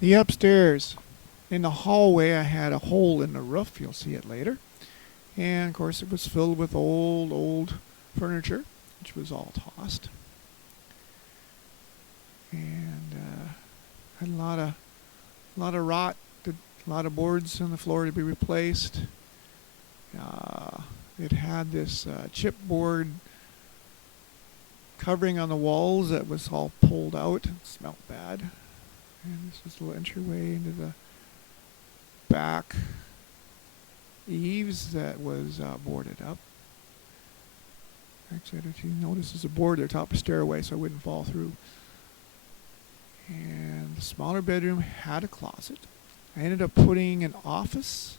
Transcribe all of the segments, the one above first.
The upstairs, in the hallway, I had a hole in the roof. You'll see it later. And of course, it was filled with old furniture, which was all tossed. And had a lot of rot, a lot of boards on the floor to be replaced. It had this chipboard covering on the walls that was all pulled out and smelled bad. And this is a little entryway into the back eaves that was boarded up. Actually, if you notice, there's a board at the top of the stairway so I wouldn't fall through. And the smaller bedroom had a closet. I ended up putting an office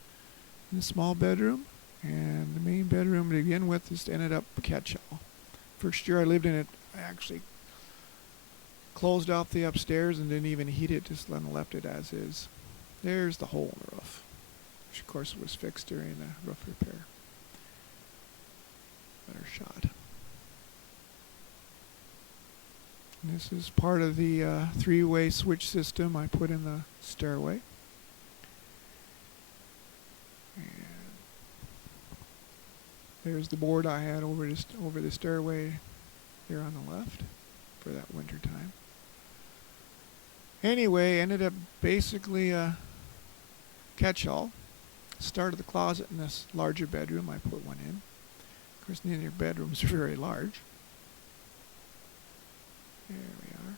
in the small bedroom, and the main bedroom to begin with just ended up a catch-all. First year I lived in it, I actually closed off the upstairs and didn't even heat it, just left it as is. There's the hole in the roof, which of course was fixed during the roof repair. Better shot. And this is part of the three-way switch system I put in the stairway. And there's the board I had over the stairway there on the left for that winter time. Anyway, ended up basically a catch-all. Started the closet in this larger bedroom. I put one in. Of course, neither bedrooms are very large. There we are.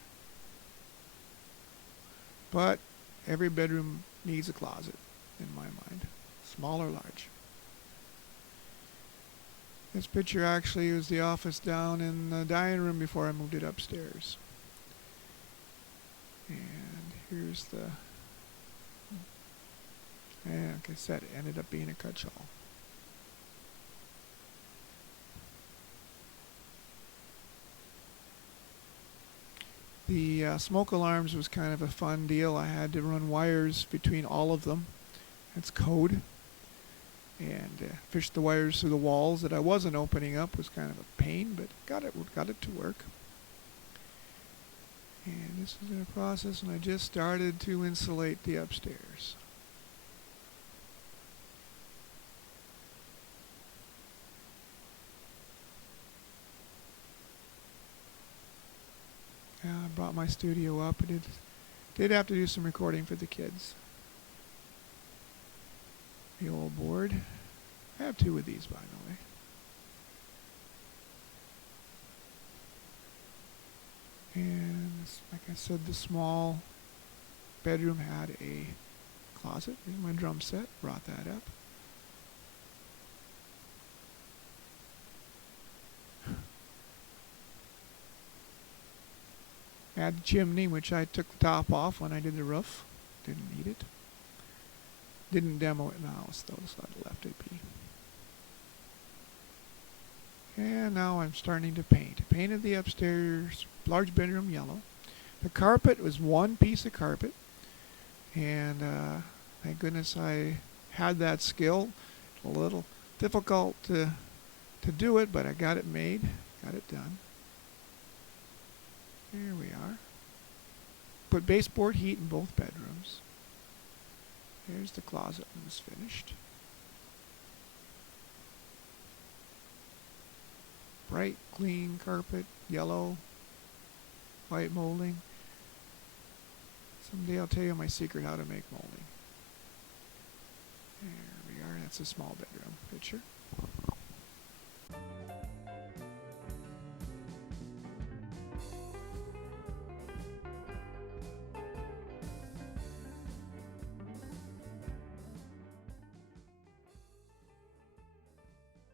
But every bedroom needs a closet, in my mind, small or large. This picture actually was the office down in the dining room before I moved it upstairs. And here's and like I said, it ended up being a catch-all. The smoke alarms was kind of a fun deal. I had to run wires between all of them. That's code. And fish the wires through the walls that I wasn't opening up was kind of a pain, but got it to work. And this is in a process, and I just started to insulate the upstairs. I brought my studio up. I did have to do some recording for the kids. The old board. I have two of these, by the way. And like I said, the small bedroom had a closet. Here's my drum set. Brought that up. Had the chimney, which I took the top off when I did the roof. Didn't need it. Didn't demo it in the house though, so I left it be. And now I'm starting to paint. Painted the upstairs large bedroom yellow. The carpet was one piece of carpet, and thank goodness I had that skill. A little difficult to do it, but I got it made, got it done. Here we are. Put baseboard heat in both bedrooms. There's the closet when it's finished. Bright, clean carpet, yellow, white molding. Someday I'll tell you my secret how to make molding. There we are. That's a small bedroom picture.